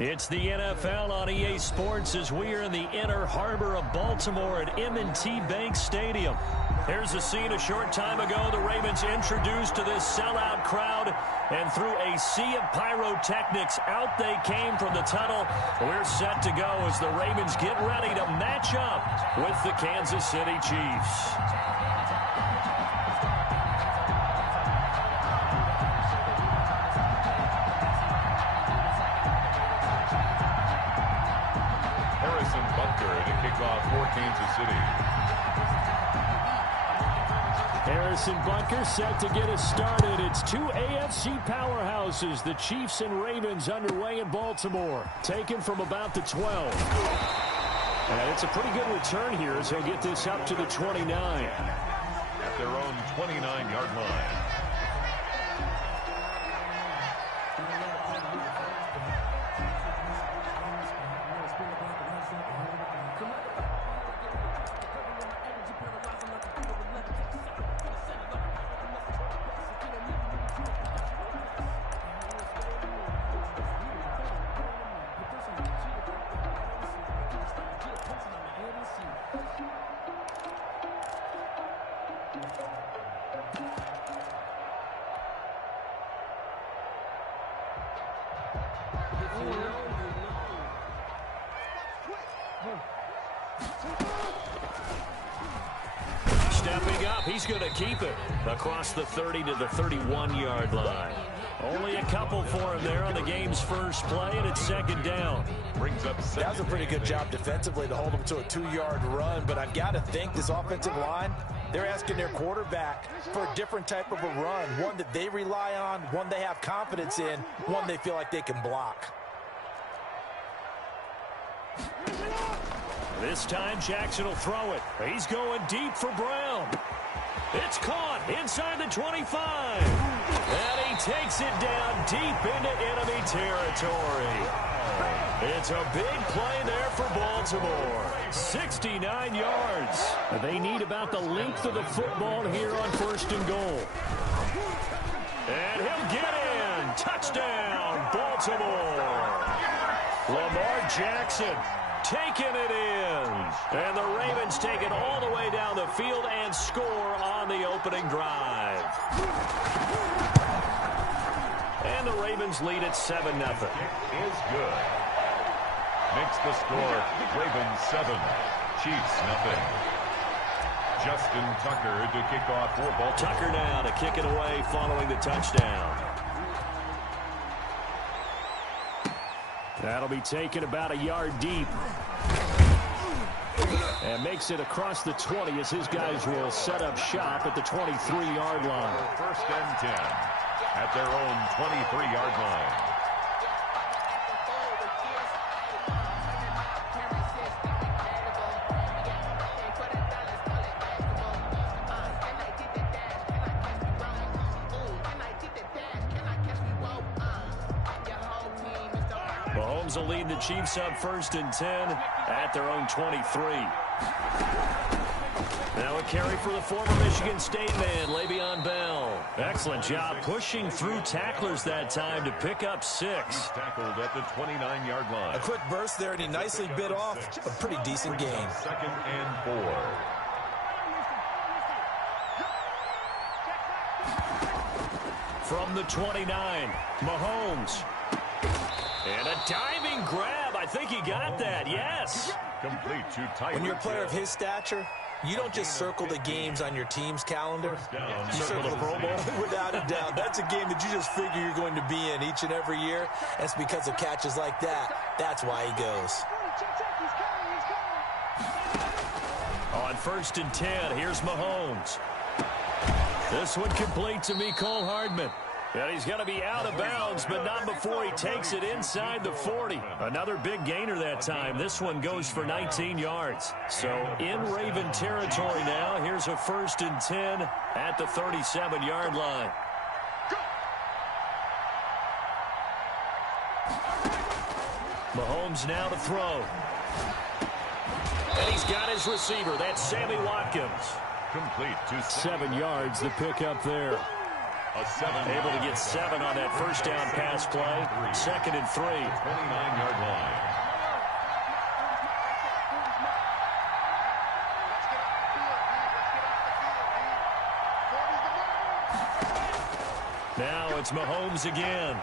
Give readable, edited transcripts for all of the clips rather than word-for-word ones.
It's the NFL on EA Sports as we are in the inner harbor of Baltimore at M&T Bank Stadium. Here's the scene a short time ago. The Ravens introduced to this sellout crowd, and through a sea of pyrotechnics, out they came from the tunnel. We're set to go as the Ravens get ready to match up with the Kansas City Chiefs. For Kansas City. Harrison Butker set to get us started. It's two AFC powerhouses, the Chiefs and Ravens, underway in Baltimore, taken from about the 12. And it's a pretty good return here as he'll get this up to the 29. At their own 29-yard line. Stepping up, he's going to keep it across the 30 to the 31-yard line. Only a couple for him there on the game's first play, and it's second down. Brings up second. That was a pretty good job defensively to hold him to a 2-yard run, but I've got to think this offensive line, they're asking their quarterback for a different type of a run, one that they rely on, one they have confidence in, one they feel like they can block. This time Jackson will throw it. He's going deep for Brown. It's caught inside the 25. And he takes it down deep into enemy territory. It's a big play there for Baltimore. 69 yards. They need about the length of the football here on first and goal. And he'll get in. Touchdown, Baltimore. Lamar Jackson taking it in. And the Ravens take it all the way down the field and score on the opening drive. And the Ravens lead at 7-0. Is good. Makes the score Ravens 7, Chiefs 0. Justin Tucker to kick off for Baltimore. Tucker now to kick it away following the touchdown. That'll be taken about a yard deep. And makes it across the 20 as his guys will set up shop at the 23-yard line. First and 10 at their own 23-yard line. Mahomes will lead the Chiefs up first and 10 at their own 23. Now a carry for the former Michigan State man, Le'Veon Bell. Excellent job pushing through tacklers that time to pick up 6. Tackled at the 29-yard line. A quick burst there, and he nicely bit off a pretty decent game. Second and 4. From the 29, Mahomes. And a diving grab. I think he got that. Yes. Complete to tight. When you're a player of his stature, you don't just circle the games on your team's calendar. You circle the Pro Bowl. Without a doubt. That's a game that you just figure you're going to be in each and every year. And it's because of catches like that. That's why he goes. On first and 10, here's Mahomes. This one complete to Mecole Hardman. And he's going to be out of bounds, but not before he takes it inside the 40. Another big gainer that time. This one goes for 19 yards. So in Raven territory now. Here's a first and 10 at the 37-yard line. Mahomes now to throw. And he's got his receiver. That's Sammy Watkins. Complete to 7 yards, the pick up there. Able to get 7 on that first down pass play. 2nd and 3. 29-yard line. Now it's Mahomes again.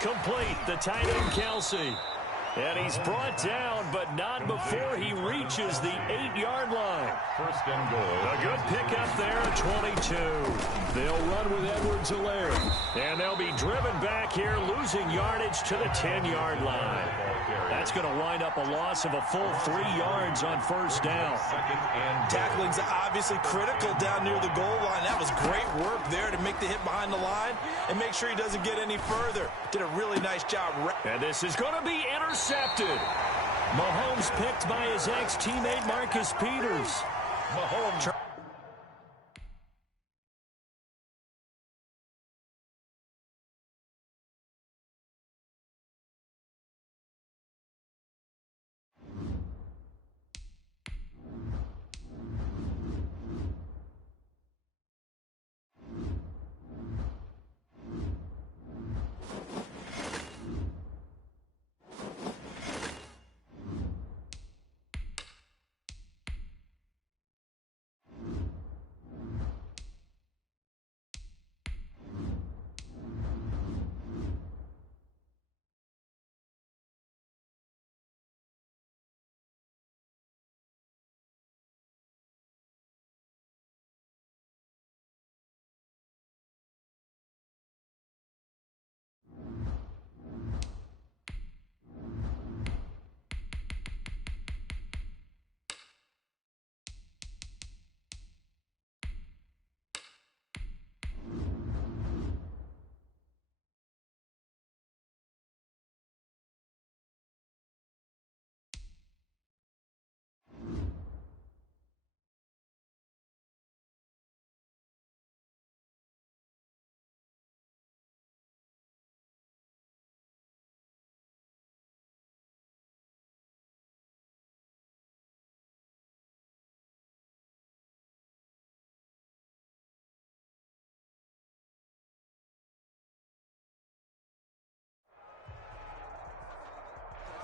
Complete, the tight end Kelsey. And he's brought down, but not before he reaches the 8-yard line. First and goal. A good pickup there at 22. They'll run with Edwards-Helaire. And they'll be driven back here, losing yardage to the 10-yard line. That's going to wind up a loss of a full 3 yards on first down. Tackling's obviously critical down near the goal line. That was great work there to make the hit behind the line and make sure he doesn't get any further. Did a really nice job. And this is going to be intercepted. Mahomes picked by his ex-teammate Marcus Peters. Mahomes.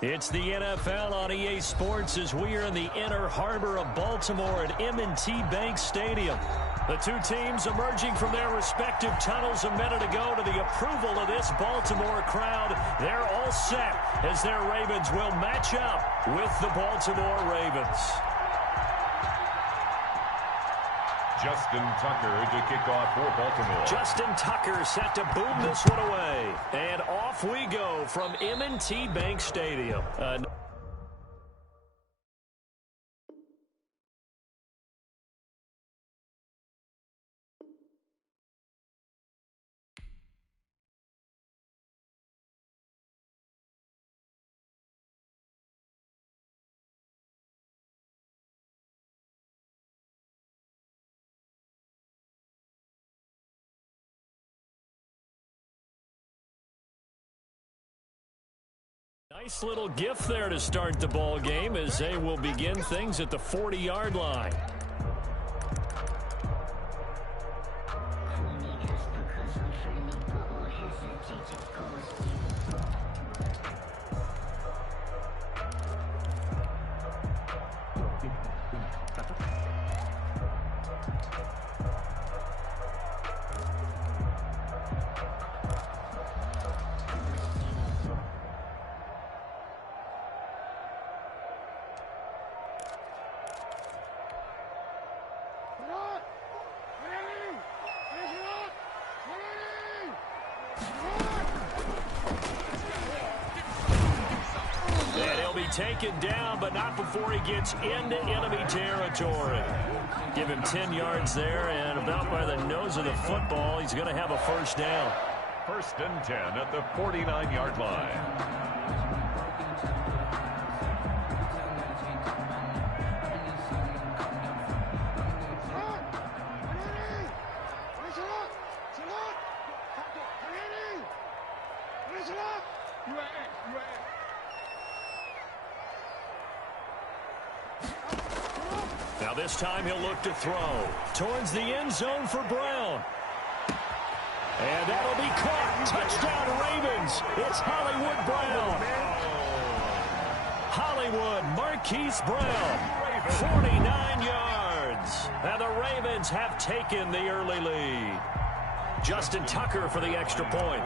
It's the NFL on EA Sports as we are in the inner harbor of Baltimore at M&T Bank Stadium. The two teams emerging from their respective tunnels a minute ago to the approval of this Baltimore crowd. They're all set as their Ravens will match up with the Baltimore Ravens. Justin Tucker to kick off for Baltimore. Justin Tucker set to boom this one away. And off we go from M&T Bank Stadium. Nice little gift there to start the ball game as they will begin things at the 40-yard line. Taken down, but not before he gets into enemy territory. Give him 10 yards there, and about by the nose of the football, he's going to have a first down. First and 10 at the 49-yard line. this time he'll look to throw. Towards the end zone for Brown. And that'll be caught. Touchdown, Ravens. It's Hollywood Brown. Hollywood Marquise Brown. 49 yards. And the Ravens have taken the early lead. Justin Tucker for the extra point.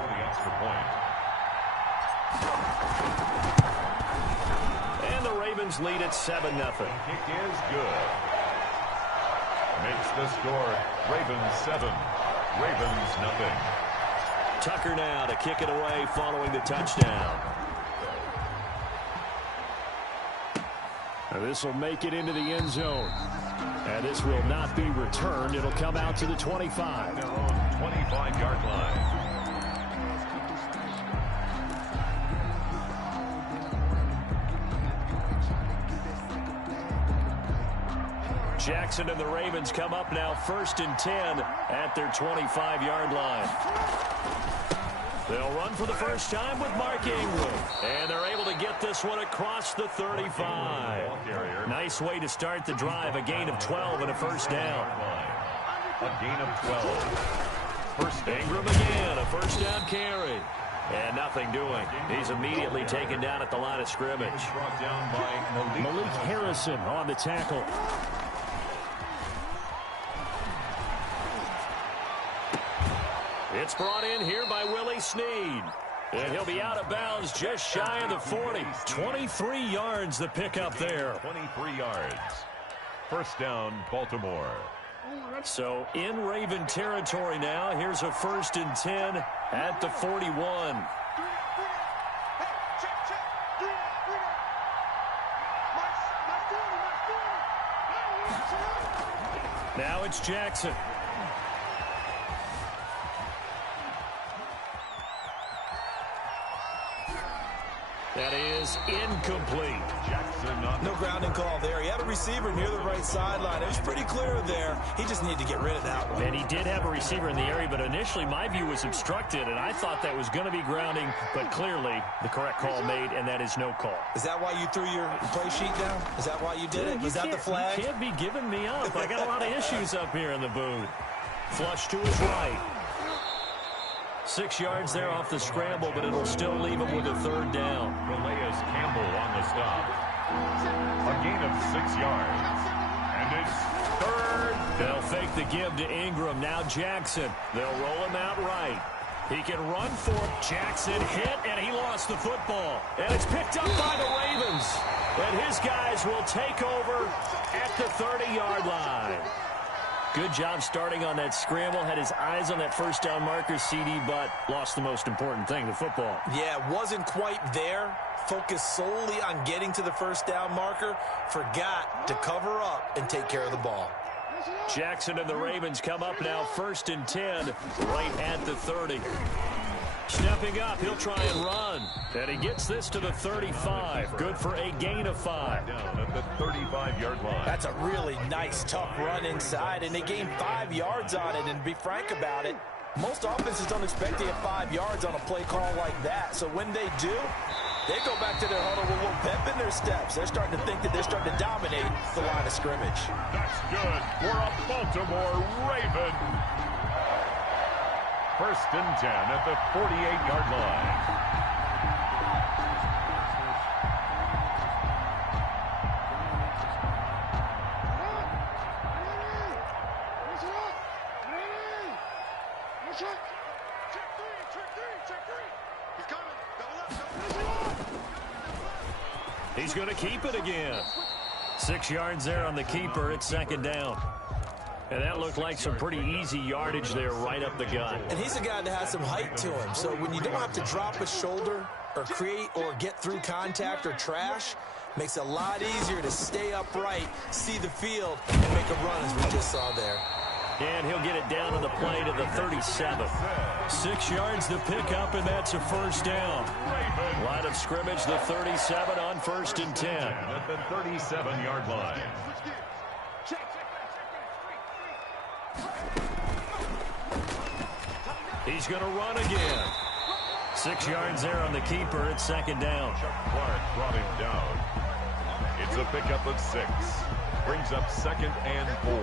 And the Ravens lead at 7-0. Kick is good. Makes the score Ravens 7, Ravens nothing. Tucker now to kick it away following the touchdown. This will make it into the end zone. And this will not be returned. It'll come out to the 25. Their own 25-yard line. Jackson and the Ravens come up now 1st and 10 at their 25-yard line. They'll run for the first time with Mark Ingram. And they're able to get this one across the 35. Nice way to start the drive. A gain of 12 and a first down. A gain of 12. First Ingram again, a first down carry. And nothing doing. He's immediately taken down at the line of scrimmage. Brought down by Malik Harrison on the tackle. It's brought in here by Willie Snead. And he'll be out of bounds just shy of the 40. 23 yards the pickup there. 23 yards. First down, Baltimore. So in Raven territory now. Here's a 1st and 10 at the 41. Now it's Jackson. That is incomplete. Jackson No grounding call there. He had a receiver near the right sideline. It was pretty clear there. He just needed to get rid of that one. And he did have a receiver in the area, but initially my view was obstructed, and I thought that was going to be grounding, but clearly the correct call made, and that is no call. Is that why you threw your play sheet down? Is that why you did it? Was that the flag? You can't be giving me up. I got a lot of issues up here in the booth. Flush to his right. 6 yards there off the scramble, but it'll still leave him with a 3rd down. Calais Campbell on the stop. A gain of 6 yards. And it's 3rd. They'll fake the give to Ingram. Now Jackson. They'll roll him out right. He can run for it. Jackson hit, and he lost the football. And it's picked up by the Ravens. And his guys will take over at the 30-yard line. Good job starting on that scramble. Had his eyes on that first down marker, CD, but lost the most important thing, the football. Yeah, wasn't quite there. Focused solely on getting to the first down marker. Forgot to cover up and take care of the ball. Jackson and the Ravens come up now 1st and 10 right at the 30. Stepping up, he'll try and run. And he gets this to the 35. Good for a gain of 5. Down at the 35-yard line. That's a really nice, tough run inside, and they gained 5 yards on it. And to be frank about it, most offenses don't expect to get 5 yards on a play call like that. So when they do, they go back to their huddle with a little pep in their steps. They're starting to think that they're starting to dominate the line of scrimmage. That's good for a Baltimore Raven. 1st and 10 at the 48-yard line. He's going to keep it again. 6 yards there on the keeper. It's 2nd down. And that looked like some pretty easy yardage there right up the gut. And he's a guy that has some height to him. So when you don't have to drop a shoulder or create or get through contact or trash, makes it a lot easier to stay upright, see the field, and make a run as we just saw there. And he'll get it down to the play to the 37. 6 yards to pick up, and that's a first down. Line of scrimmage, the 37 on 1st and 10. At the 37-yard line. He's going to run again. 6 yards there on the keeper. It's 2nd down. Chuck Clark brought him down. It's a pickup of 6. Brings up 2nd and 4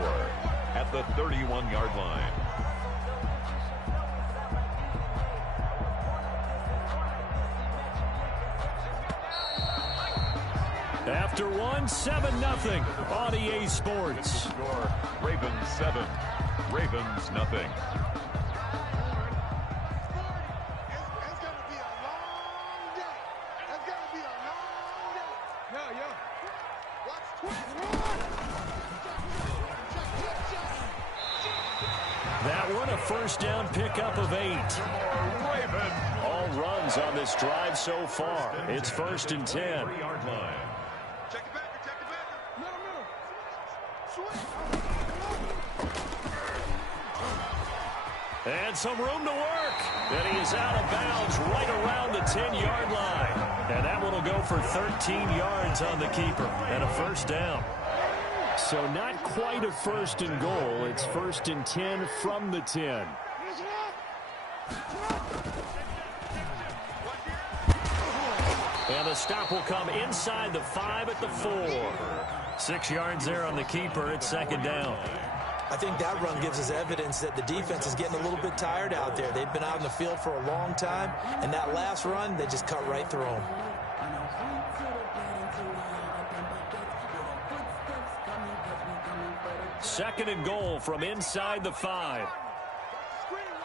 at the 31-yard line. After one, 7-0 on EA Sports. Score, Ravens 7, Ravens nothing. It's going to be a long day. It's going to be a long day. Yo. Watch 21. That one, a first down pickup of 8. All runs on this drive so far. It's 1st and 10. 3-yard line. Check it back. Middle. Swing. And some room to work. And he is out of bounds right around the 10-yard line. And that one will go for 13 yards on the keeper and a first down. So not quite a 1st and goal. It's 1st and 10 from the 10. And the stop will come inside the 5 at the 4. 6 yards there on the keeper. It's 2nd down. I think that run gives us evidence that the defense is getting a little bit tired out there. They've been out in the field for a long time, and that last run, they just cut right through them. Second and goal from inside the 5. Watch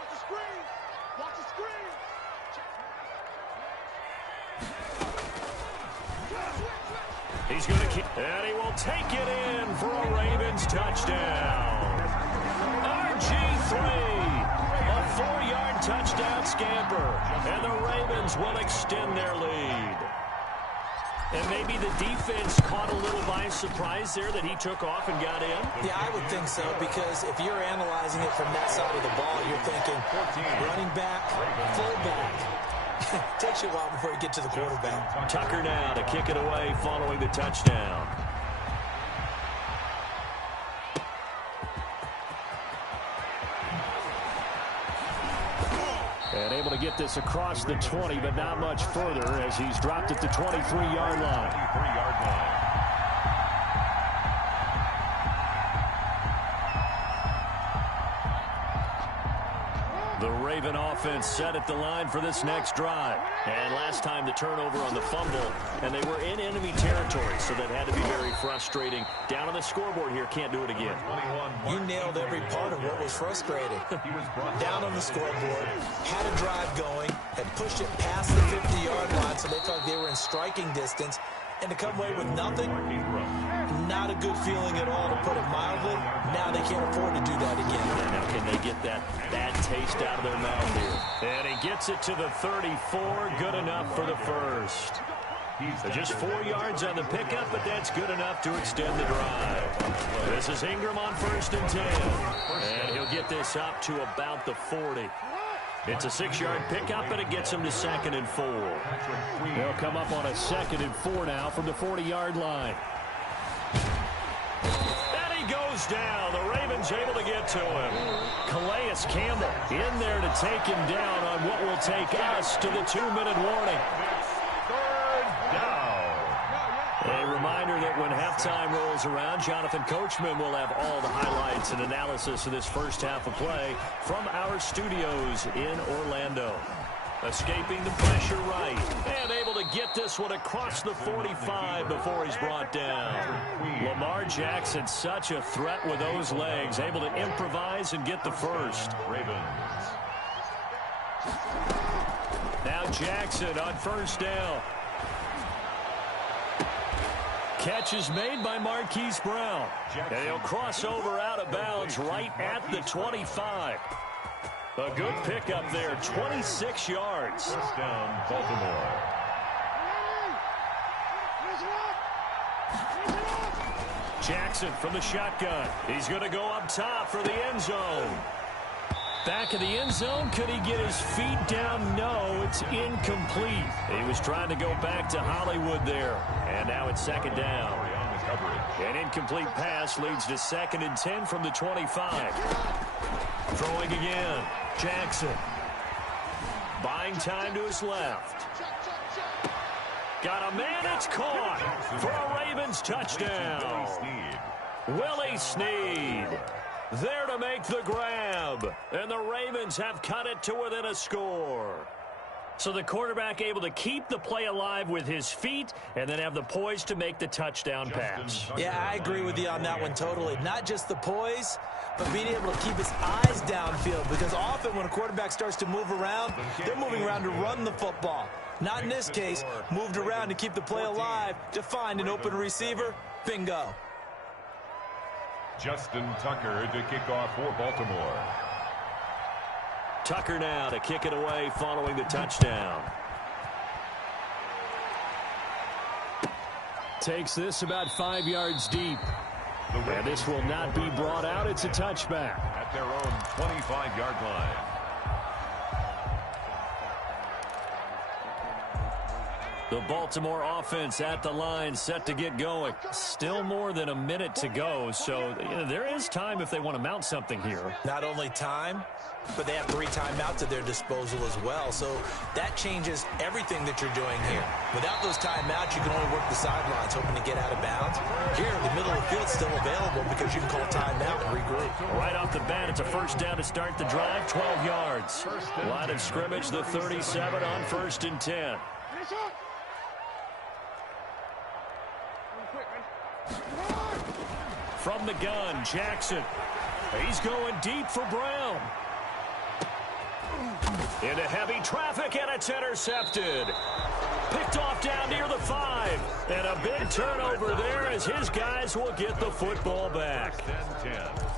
the screen. He's going to keep, and he will take it in for a Ravens touchdown. RG3, a 4-yard touchdown scamper, and the Ravens will extend their lead. And maybe the defense caught a little by surprise there that he took off and got in. Yeah, I would think so, because if you're analyzing it from that side of the ball, you're thinking running back, fullback. Takes you a while before you get to the quarterback. Tucker now to kick it away following the touchdown. And able to get this across the 20, but not much further as he's dropped at the 23-yard line. 23-yard line. The Raven offense set at the line for this next drive. And last time the turnover on the fumble, and they were in enemy territory, so that had to be very frustrating. Down on the scoreboard here, can't do it again. You nailed every part of what was frustrating. Down on the scoreboard, had a drive going, had pushed it past the 50-yard line, so they felt they were in striking distance, and to come away with nothing, not a good feeling at all, to put it mildly. Now they can't afford to do that again. Now can they get that bad taste out of their mouth here? And he gets it to the 34, good enough for the first. So just 4 yards on the pickup, but that's good enough to extend the drive. This is Ingram on 1st and 10. And he'll get this up to about the 40. It's a 6-yard pickup, and it gets him to 2nd and 4. They'll come up on a 2nd and 4 now from the 40-yard line. And he goes down. The Ravens able to get to him. Calais Campbell in there to take him down on what will take us to the 2-minute warning. A reminder that when halftime rolls around, Jonathan Coachman will have all the highlights and analysis of this first half of play from our studios in Orlando. Escaping the pressure right, and able to get this one across the 45 before he's brought down. Lamar Jackson, such a threat with those legs, able to improvise and get the first. Ravens. Now Jackson on 1st down. Catch is made by Marquise Brown. And he'll cross over out of bounds right at the 25. A good pickup there, 26 yards. First down, Baltimore. Jackson from the shotgun. He's going to go up top for the end zone. Back of the end zone. Could he get his feet down? No, it's incomplete. He was trying to go back to Hollywood there. And now it's 2nd down. An incomplete pass leads to 2nd and 10 from the 25. Throwing again. Jackson. Buying time to his left. Got a man. It's caught for a Ravens touchdown. Willie Snead there to make the grab. And the Ravens have cut it to within a score. So the quarterback able to keep the play alive with his feet and then have the poise to make the touchdown pass. Yeah, I agree with you on that one totally. Not just the poise, but being able to keep his eyes downfield, because often when a quarterback starts to move around, they're moving around to run the football. Not in this case, moved around to keep the play alive, to find an open receiver. Bingo. Justin Tucker to kick off for Baltimore. Tucker now to kick it away following the touchdown. Takes this about 5 yards deep. And this will not be brought out. It's a touchback. At their own 25-yard line. The Baltimore offense at the line, set to get going. Still more than a minute to go, so there is time if they want to mount something here. Not only time, but they have 3 timeouts at their disposal as well. So that changes everything that you're doing here. Without those timeouts, you can only work the sidelines, hoping to get out of bounds. Here, the middle of the field's still available because you can call timeout and regroup. Right off the bat, it's a first down to start the drive, 12 yards. Line of scrimmage, the 37 on 1st and 10. From the gun, Jackson. He's going deep for Brown. Into heavy traffic, and it's intercepted. Picked off down near the 5. And a big turnover there as his guys will get the football back.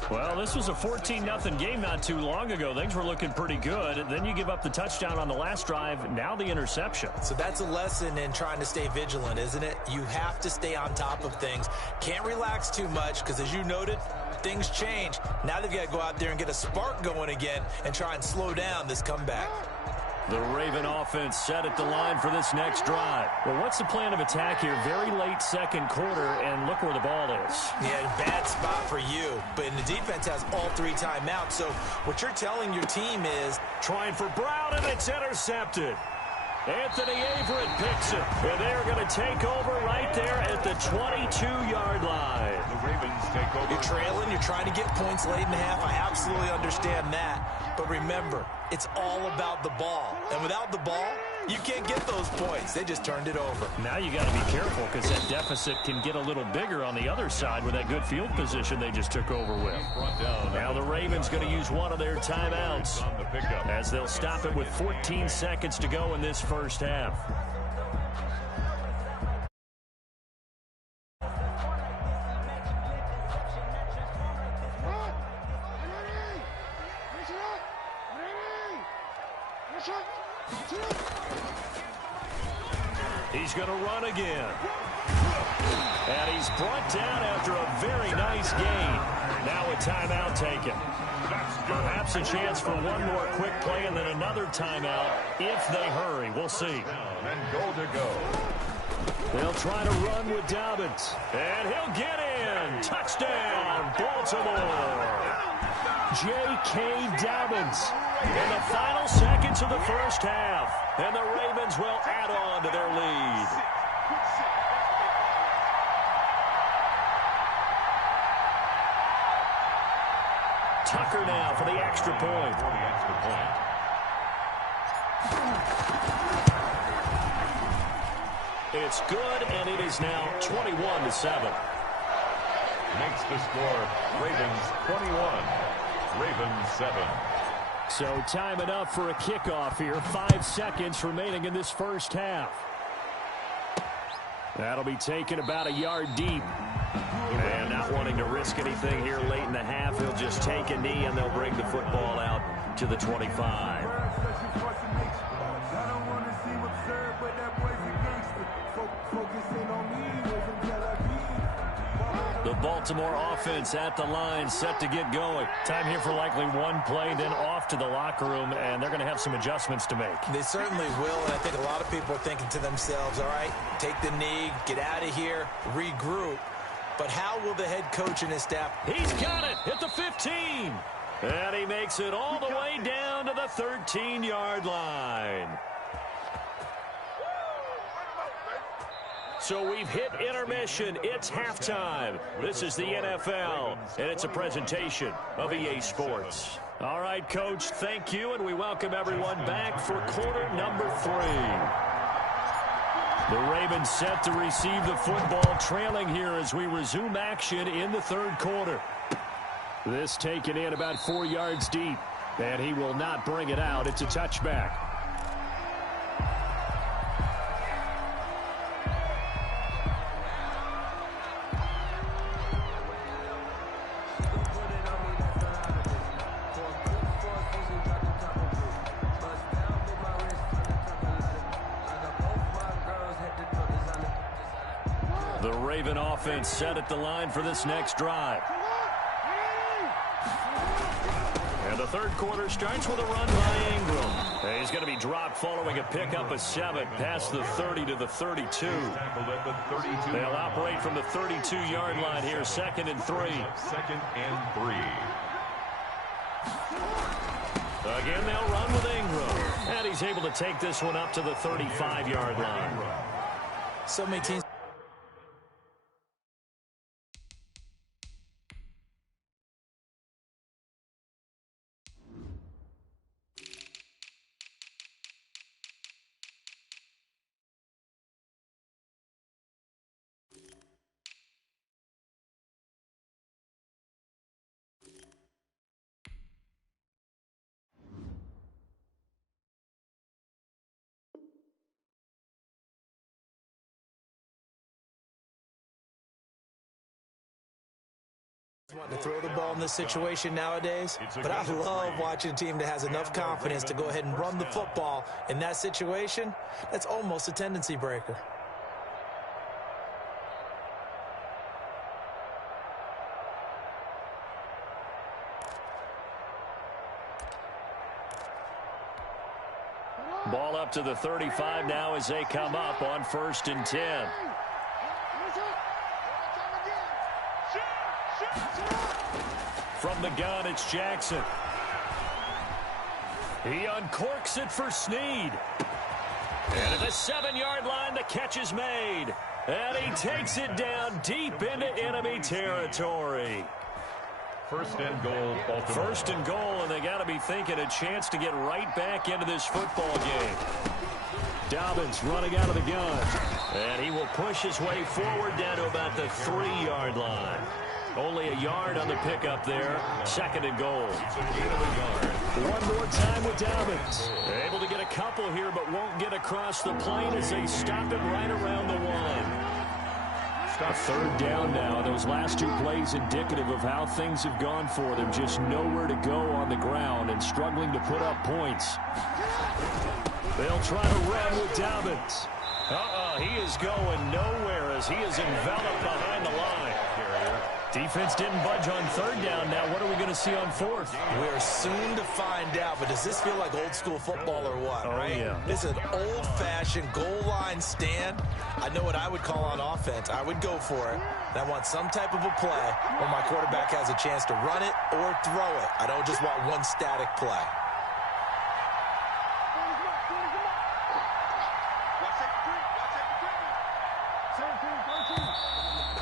Well, this was a 14-0 game not too long ago. Things were looking pretty good. Then you give up the touchdown on the last drive. Now the interception. So that's a lesson in trying to stay vigilant, isn't it? You have to stay on top of things. Can't relax too much because, as you noted, things change. Now they've got to go out there and get a spark going again and try and slow down this comeback. The Raven offense set at the line for this next drive. Well, what's the plan of attack here? Very late second quarter, and look where the ball is. Yeah, bad spot for you. But the defense has all 3 timeouts. So what you're telling your team is, trying for Brown, and it's intercepted. Anthony Averett picks it, and they're going to take over right there at the 22-yard line. The Ravens take over. You're trailing, you're trying to get points late in the half. I absolutely understand that. But remember, it's all about the ball. And without the ball, you can't get those points. They just turned it over. Now you got to be careful because that deficit can get a little bigger on the other side with that good field position they just took over with. Now the Ravens going to use one of their timeouts as they'll stop it with 14 seconds to go in this first half. He's going to run again. And he's brought down after a very nice gain. Now a timeout taken. Perhaps a chance for one more quick play and then another timeout if they hurry. We'll see. And goal to go. They'll try to run with Dobbins. And he'll get in. Touchdown, Baltimore. J.K. Dobbins in the final seconds of the first half. And the Ravens will add on to their lead. Tucker now for the extra point. It's good, and it is now 21-7. Makes the score Ravens 21, Ravens 7. So time enough for a kickoff here. 5 seconds remaining in this first half. That'll be taken about a yard deep. And not wanting to risk anything here late in the half, he'll just take a knee and they'll bring the football out to the 25. The Baltimore offense at the line, set to get going. Time here for likely one play, then off to the locker room, and they're going to have some adjustments to make. They certainly will, and I think a lot of people are thinking to themselves, all right, take the knee, get out of here, regroup. But how will the head coach and his staff? He's got it at the 15. And he makes it all the way down to the 13-yard line. So we've hit intermission. It's halftime. This is the NFL, and it's a presentation of EA Sports. All right, Coach, thank you, and we welcome everyone back for quarter number 3. The Ravens set to receive the football, trailing here as we resume action in the third quarter. This taken in about 4 yards deep, and he will not bring it out. It's a touchback. The Raven offense set at the line for this next drive. And the third quarter starts with a run by Ingram. He's going to be dropped following a pickup of 7 past the 30 to the 32. They'll operate from the 32-yard line here, 2nd and 3. 2nd and 3. Again, they'll run with Ingram. And he's able to take this one up to the 35-yard line. So many teams. Want to throw the ball in this situation nowadays, but I love watching a team that has enough confidence to go ahead and run the football in that situation. That's almost a tendency breaker. Ball up to the 35 now as they come up on 1st and 10. From the gun, it's Jackson. He uncorks it for Snead. And at the 7-yard line, the catch is made. And he takes it down deep into enemy territory. 1st and goal, Baltimore. 1st and goal, and they got to be thinking a chance to get right back into this football game. Dobbins running out of the gun. And he will push his way forward down to about the 3-yard line. Only a yard on the pickup there. 2nd and goal. One more time with Dobbins. Able to get a couple here, but won't get across the plane as they stop him right around the 1. A 3rd down now. Those last 2 plays indicative of how things have gone for them. Just nowhere to go on the ground and struggling to put up points. They'll try to run with Dobbins. He is going nowhere as he is enveloped behind the line. Defense didn't budge on 3rd down. Now what are we going to see on 4th? We're soon to find out, but does this feel like old school football or what, right? Yeah. This is an old-fashioned goal line stand. I know what I would call on offense. I would go for it. And I want some type of a play where my quarterback has a chance to run it or throw it. I don't just want one static play.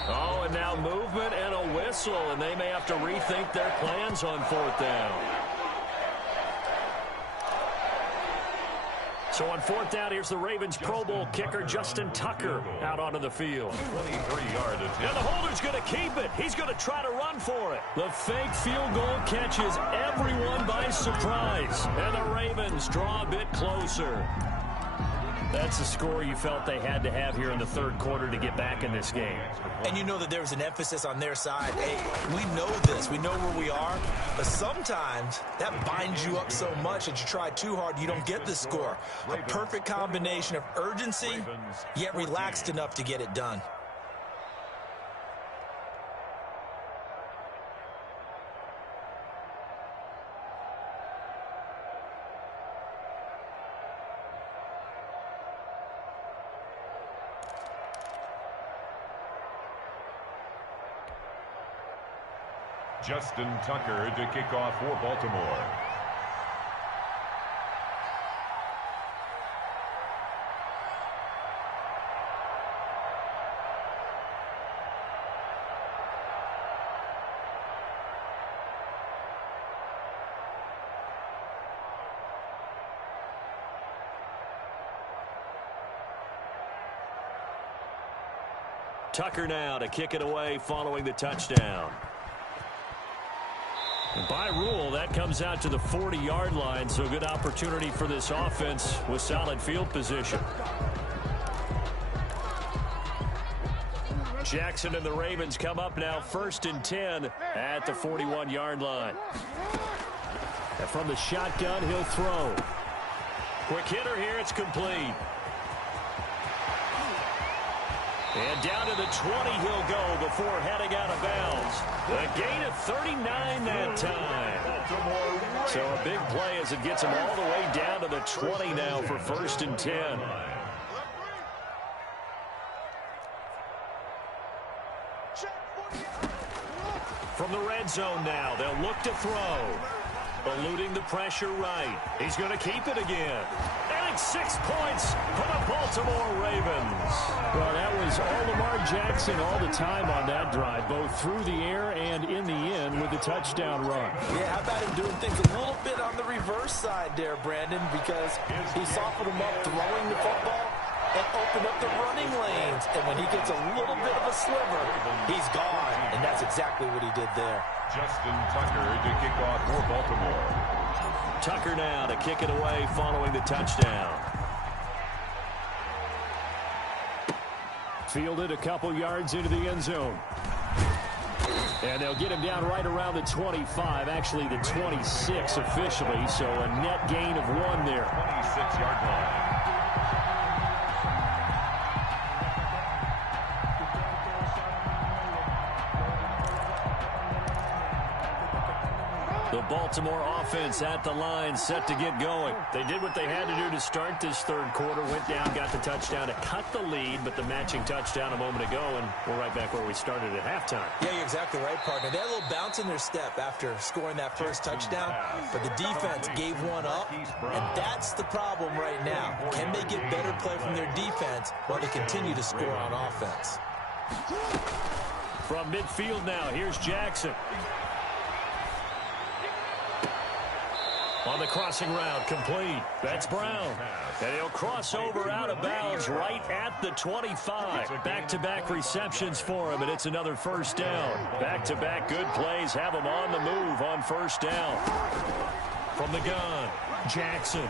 Oh, and now movement and a whistle, and they may have to rethink their plans on 4th down. So on 4th down, here's the Ravens Pro Bowl kicker Justin Tucker out onto the field. 23-yard attempt. And the holder's going to keep it. He's going to try to run for it. The fake field goal catches everyone by surprise. And the Ravens draw a bit closer. That's the score you felt they had to have here in the 3rd quarter to get back in this game. And you know that there was an emphasis on their side. Hey, we know this. We know where we are. But sometimes that binds you up so much that you try too hard, you don't get the score. A perfect combination of urgency, yet relaxed enough to get it done. Justin Tucker to kick off for Baltimore. Tucker now to kick it away following the touchdown. And by rule, that comes out to the 40-yard line, so a good opportunity for this offense with solid field position. Jackson and the Ravens come up now 1st and 10 at the 41-yard line. And from the shotgun, he'll throw. Quick hitter here, it's complete. And down to the 20 he'll go before heading out of bounds. A gain of 39 that time. So a big play as it gets him all the way down to the 20 now for 1st and 10. From the red zone now, they'll look to throw. Eluding the pressure right. He's going to keep it again. And it's 6 points for the Baltimore Ravens. Well, that was all Lamar Jackson all the time on that drive, both through the air and in the end with the touchdown run. Yeah, how about him doing things a little bit on the reverse side there, Brandon, because he softened him up throwing the football and opened up the running lanes. And when he gets a little bit of a sliver, he's gone. And that's exactly what he did there. Justin Tucker to kick off for Baltimore. Tucker now to kick it away following the touchdown. Fielded a couple yards into the end zone. And they'll get him down right around the 25, actually the 26 officially, so a net gain of 1 there. 26-yard line. The Baltimore offense at the line, set to get going. They did what they had to do to start this third quarter. Went down, got the touchdown to cut the lead, but the matching touchdown a moment ago, and we're right back where we started at halftime. Yeah, you're exactly right, partner. They had a little bounce in their step after scoring that first touchdown, but the defense gave one up, and that's the problem right now. Can they get better play from their defense while they continue to score on offense? From midfield now, here's Jackson. On the crossing route, complete. That's Brown. And he'll cross over out of bounds right at the 25. Back-to-back receptions for him, and it's another 1st down. Back-to-back good plays have him on the move on 1st down. From the gun, Jackson.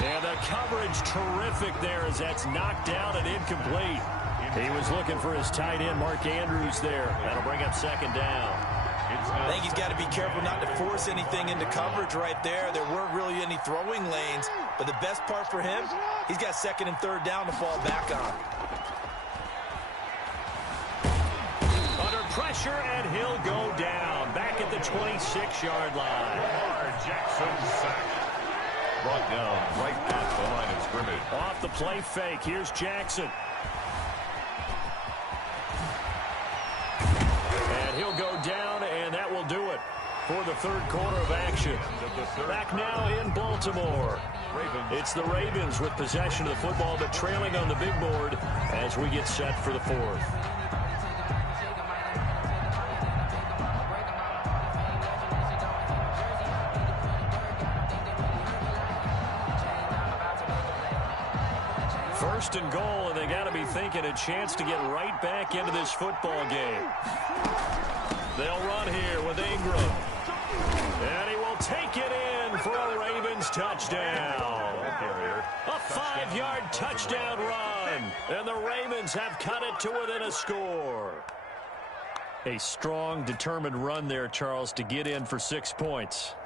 And the coverage terrific there as that's knocked down and incomplete. He was looking for his tight end, Mark Andrews, there. That'll bring up 2nd down. I think he's got to be careful not to force anything into coverage right there. There weren't really any throwing lanes, but the best part for him, he's got 2nd and 3rd down to fall back on. Under pressure, and he'll go down. Back at the 26-yard line. Jackson sacked. Brought down right at the line of scrimmage. Off the play fake, here's Jackson. And he'll go down, and that will do it for the third quarter of action. Back now in Baltimore. It's the Ravens with possession of the football, but trailing on the big board as we get set for the 4th. First and goal, and they got to be thinking a chance to get right back into this football game. They'll run here with Ingram. And he will take it in for a Ravens touchdown. A 5-yard touchdown run. And the Ravens have cut it to within a score. A strong, determined run there, Charles, to get in for 6 points.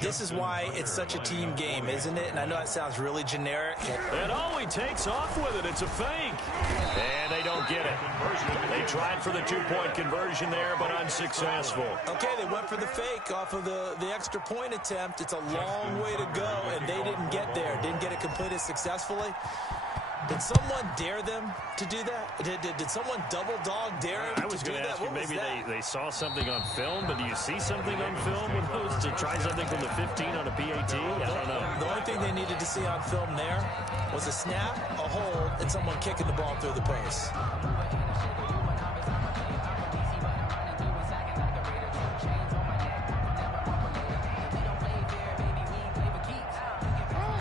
This is why it's such a team game, isn't it? And I know that sounds really generic. And oh, he takes off with it. It's a fake. And they don't get it. They tried for the 2-point conversion there, but unsuccessful. Okay, they went for the fake off of the extra point attempt. It's a long way to go, and they didn't get there. Didn't get it completed successfully. Did someone dare them to do that? Did someone double dog dare them I was going to ask you, maybe they saw something on film, but do you see something on film with those to try something from the 15 on a PAT? I don't know. The only thing they needed to see on film there was a snap, a hold, and someone kicking the ball through the post.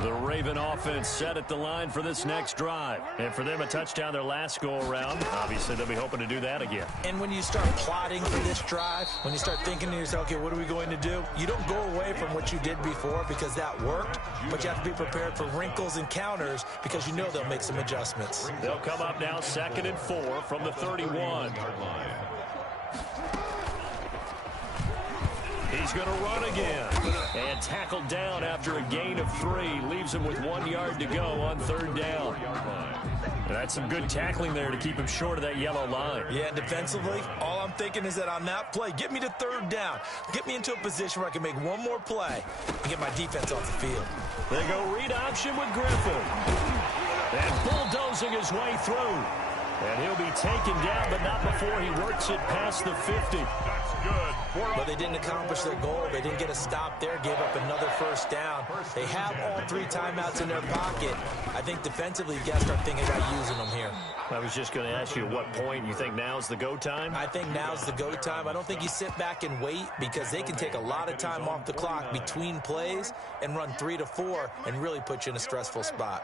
The Raven offense set at the line for this next drive. And for them, a touchdown their last go-around. Obviously, they'll be hoping to do that again. And when you start plotting for this drive, when you start thinking to yourself, okay, what are we going to do? You don't go away from what you did before because that worked, but you have to be prepared for wrinkles and counters because you know they'll make some adjustments. They'll come up now 2nd and 4 from the 31. He's going to run again. And tackled down after a gain of 3. Leaves him with 1 yard to go on 3rd down. That's some good tackling there to keep him short of that yellow line. Yeah, defensively, all I'm thinking is that on that play, get me to 3rd down. Get me into a position where I can make one more play and get my defense off the field. They go read option with Griffin. And bulldozing his way through. And he'll be taken down, but not before he works it past the 50. That's good. But they didn't accomplish their goal. They didn't get a stop there, gave up another 1st down. They have all 3 timeouts in their pocket. I think defensively, you got to start thinking about using them here. I was just going to ask you at what point you think now's the go time? I think now's the go time. I don't think you sit back and wait because they can take a lot of time off the clock between plays and run 3 to 4 and really put you in a stressful spot.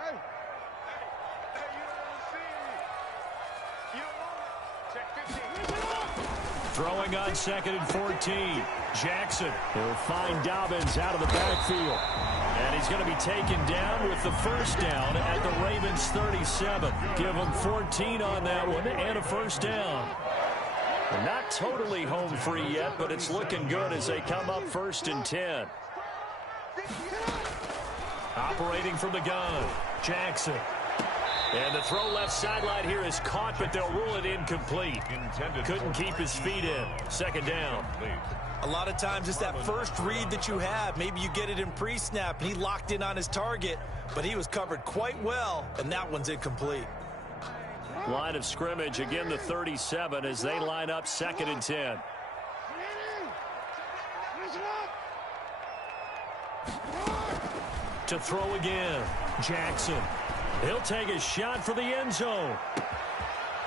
Throwing on 2nd and 14. Jackson will find Dobbins out of the backfield. And he's going to be taken down with the 1st down at the Ravens 37. Give them 14 on that one and a 1st down. They're not totally home free yet, but it's looking good as they come up 1st and 10. Operating from the gun, Jackson. And the throw left sideline here is caught, but they'll rule it incomplete. Couldn't keep his feet in. 2nd down. A lot of times it's that first read that you have. Maybe you get it in pre-snap, and he locked in on his target, but he was covered quite well, and that one's incomplete. Line of scrimmage, again the 37 as they line up 2nd and 10. To throw again, Jackson. He'll take a shot for the end zone.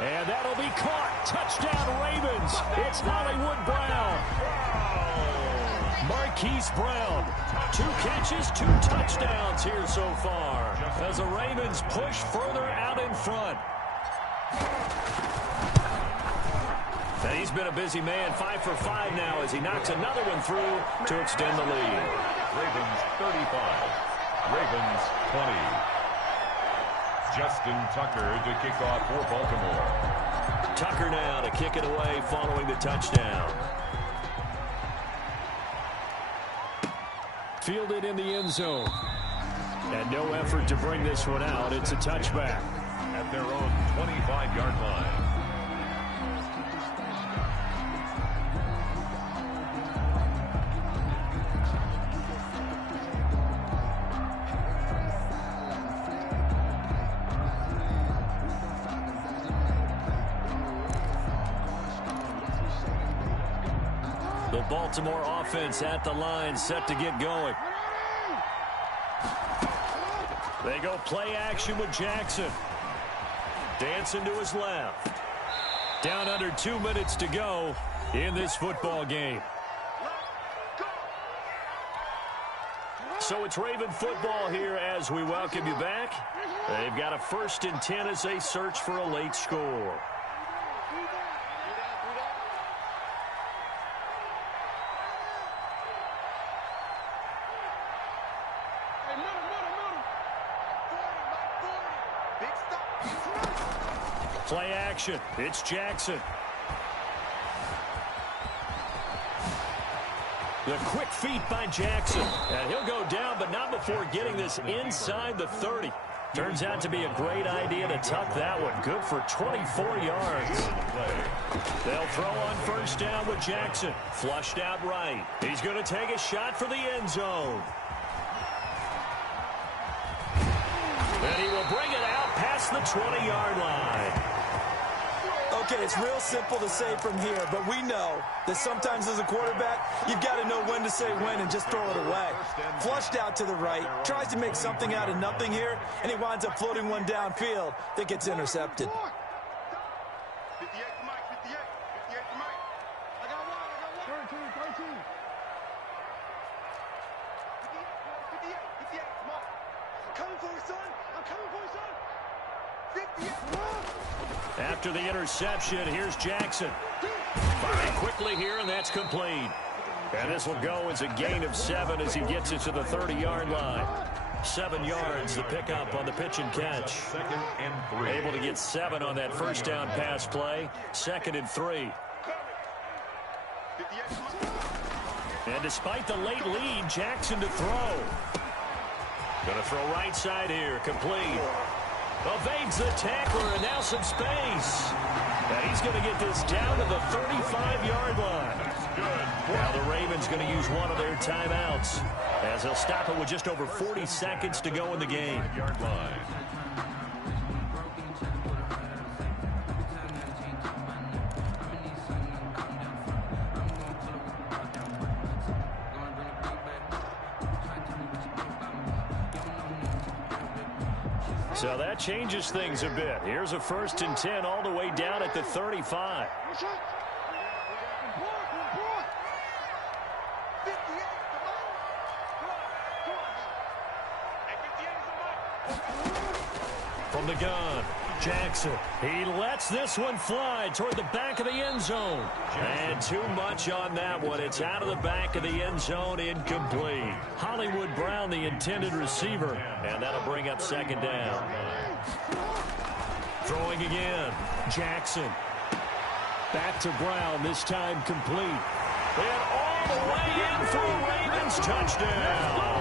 And that'll be caught. Touchdown, Ravens. It's Hollywood Brown. Marquise Brown. 2 catches, 2 touchdowns here so far as the Ravens push further out in front. And he's been a busy man, 5 for 5 now as he knocks another one through to extend the lead. Ravens 35. Ravens 20. Justin Tucker to kick off for Baltimore. Tucker now to kick it away following the touchdown. Fielded in the end zone. And no effort to bring this one out. It's a touchback. At their own 25-yard line. The Baltimore offense at the line, set to get going. They go play action with Jackson. Dancing to his left. Down under 2 minutes to go in this football game. So it's Raven football here as we welcome you back. They've got a 1st and 10 as they search for a late score. Play action. It's Jackson. The quick feet by Jackson. And he'll go down, but not before getting this inside the 30. Turns out to be a great idea to tuck that one. Good for 24 yards. They'll throw on 1st down with Jackson. Flushed out right. He's going to take a shot for the end zone. And he will bring it out past the 20-yard line. Okay, it's real simple to say from here, but we know that sometimes as a quarterback, you've got to know when to say when and just throw it away. Flushed out to the right, tries to make something out of nothing here, and he winds up floating one downfield that gets intercepted. 58 to Mike, 58 to Mike. I got one. 13. 58, come on. After the interception, here's Jackson. Firing quickly here, and that's complete. And this will go as a gain of 7 as he gets it to the 30-yard line. 7 yards, the pickup on the pitch and catch. 2nd and 3. Able to get 7 on that first down pass play. 2nd and 3. And despite the late lead, Jackson to throw. Going to throw right side here, complete. Evades the tackler, and now some space. And he's going to get this down to the 35-yard line. Now the Ravens going to use one of their timeouts, as they'll stop it with just over 40 seconds to go in the game. Yard line. So that changes things a bit. Here's a 1st and 10 all the way down at the 35. From the gun, Jackson. He lets this one fly toward the back of the end zone. And too much on that one. It's out of the back of the end zone, incomplete. Hollywood Brown, the intended receiver. And that'll bring up 2nd down. Throwing again, Jackson. Back to Brown, this time complete. And all the way in for a Ravens touchdown.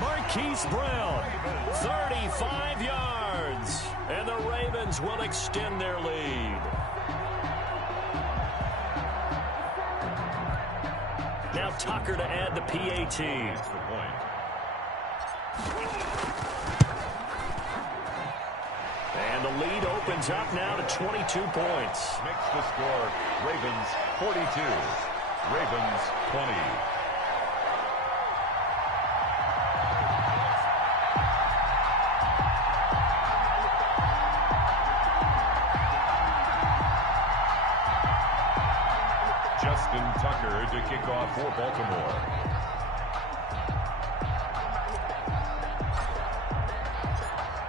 Marquise Brown, 35 yards, and the Ravens will extend their lead. Now Tucker to add the PAT. And the lead opens up now to 22 points. Makes the score, Ravens 42, Ravens 20. Tucker to kick off for Baltimore.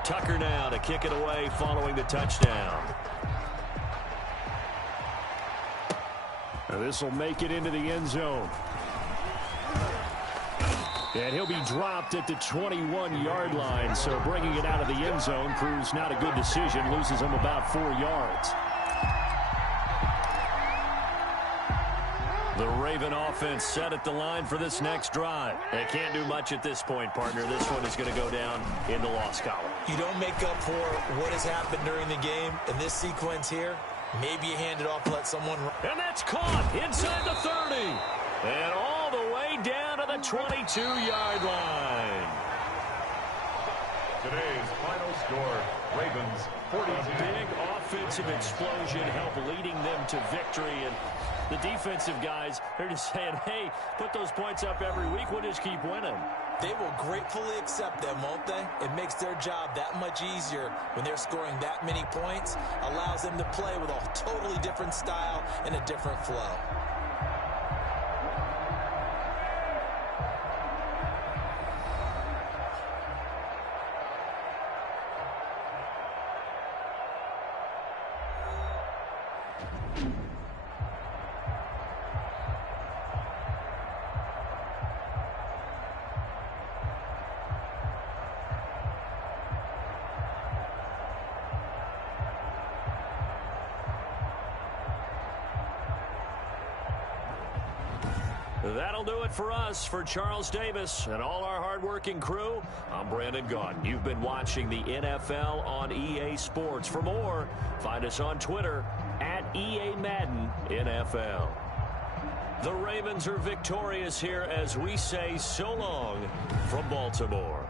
Tucker now to kick it away following the touchdown. This will make it into the end zone. And he'll be dropped at the 21-yard line, so bringing it out of the end zone proves not a good decision, loses him about 4 yards. The Raven offense set at the line for this next drive. They can't do much at this point, partner. This one is going to go down in the loss column. You don't make up for what has happened during the game. In this sequence here, maybe you hand it off and let someone run. And that's caught inside the 30. And all the way down to the 22-yard line. Today's final score, Ravens 42. A big offensive explosion helped leading them to victory. And the defensive guys, they're just saying, hey, put those points up every week. We'll just keep winning. They will gratefully accept them, won't they? It makes their job that much easier when they're scoring that many points. Allows them to play with a totally different style and a different flow. That'll do it for us. For Charles Davis and all our hardworking crew, I'm Brandon Gaudin. You've been watching the NFL on EA Sports. For more, find us on Twitter at EA Madden NFL. The Ravens are victorious here as we say so long from Baltimore.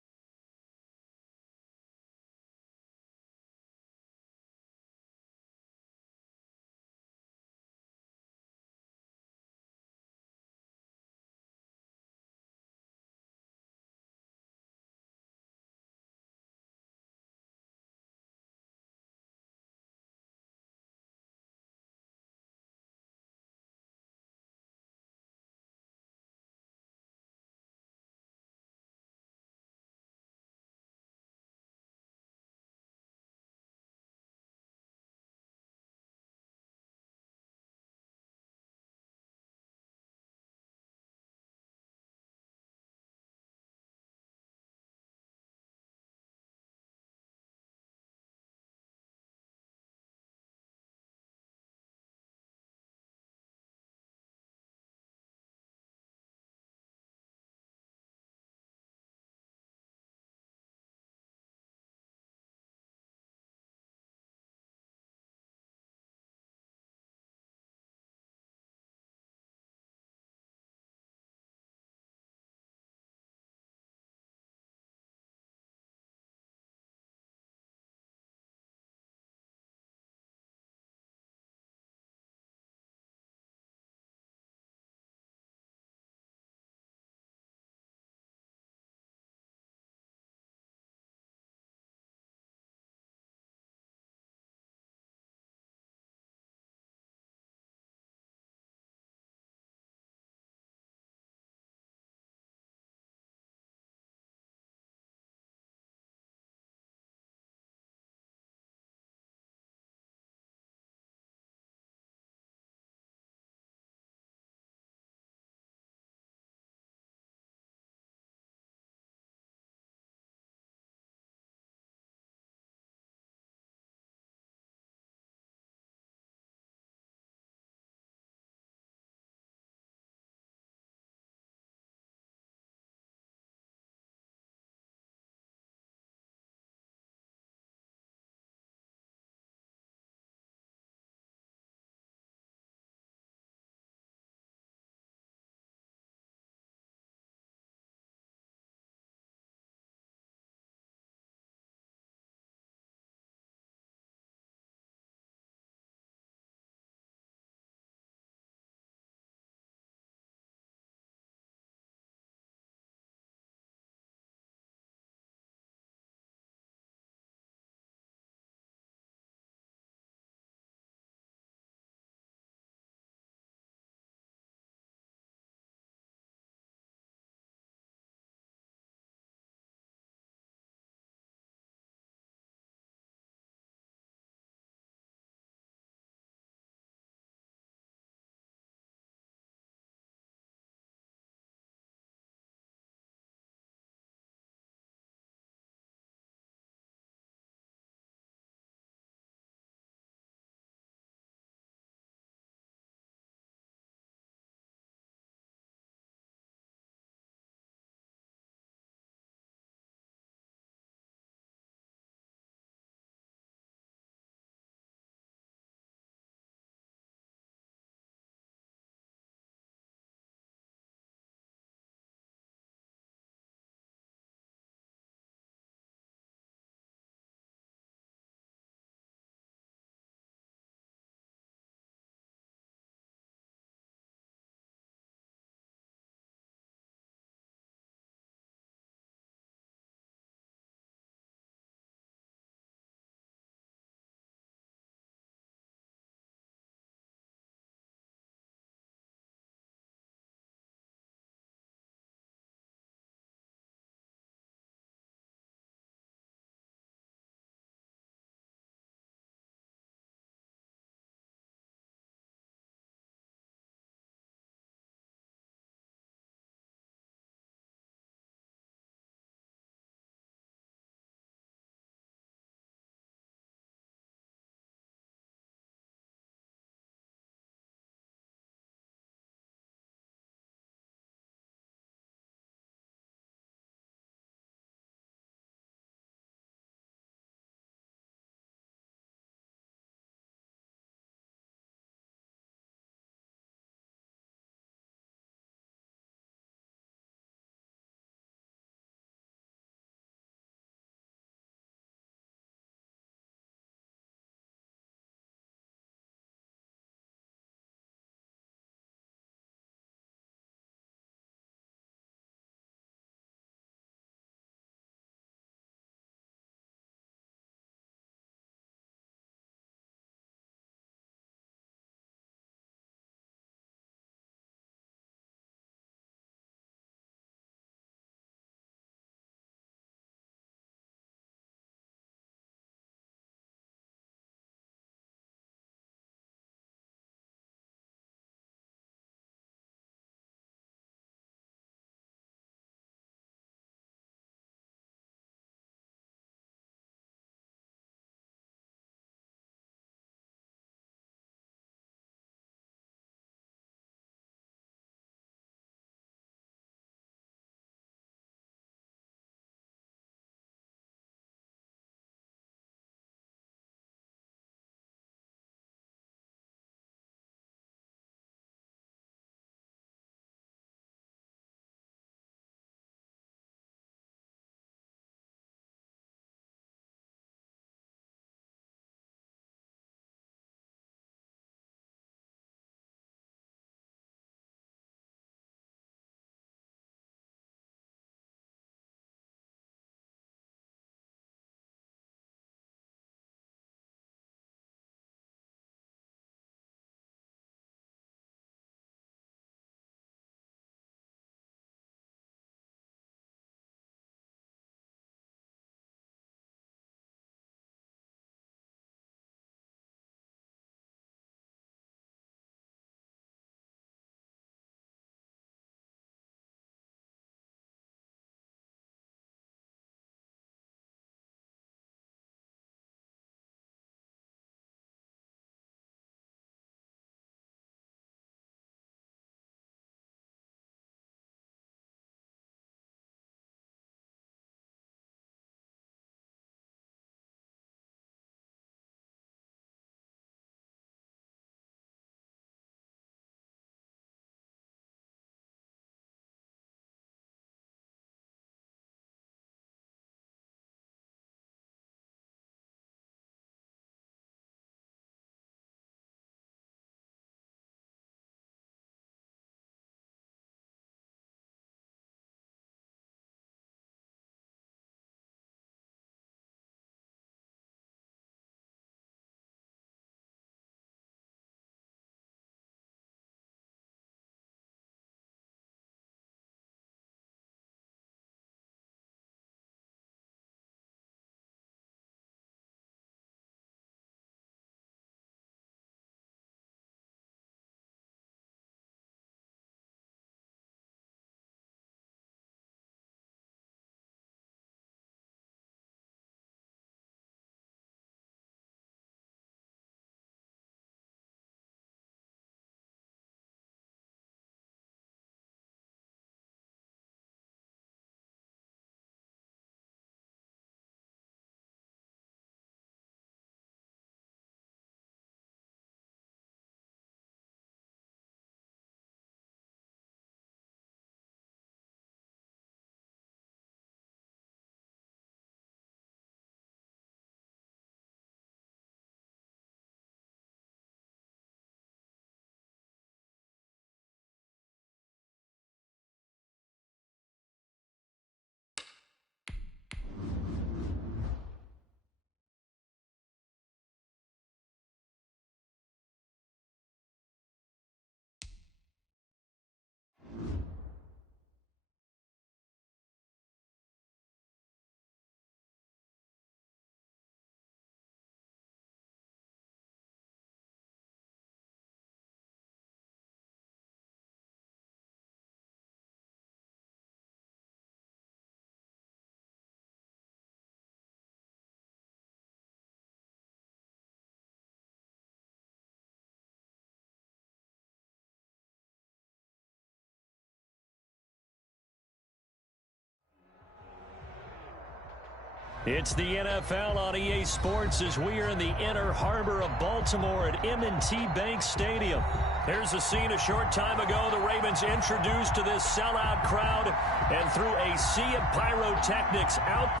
It's the NFL on EA Sports as we are in the inner harbor of Baltimore at M&T Bank Stadium. There's a scene a short time ago the Ravens introduced to this sellout crowd and through a sea of pyrotechnics out.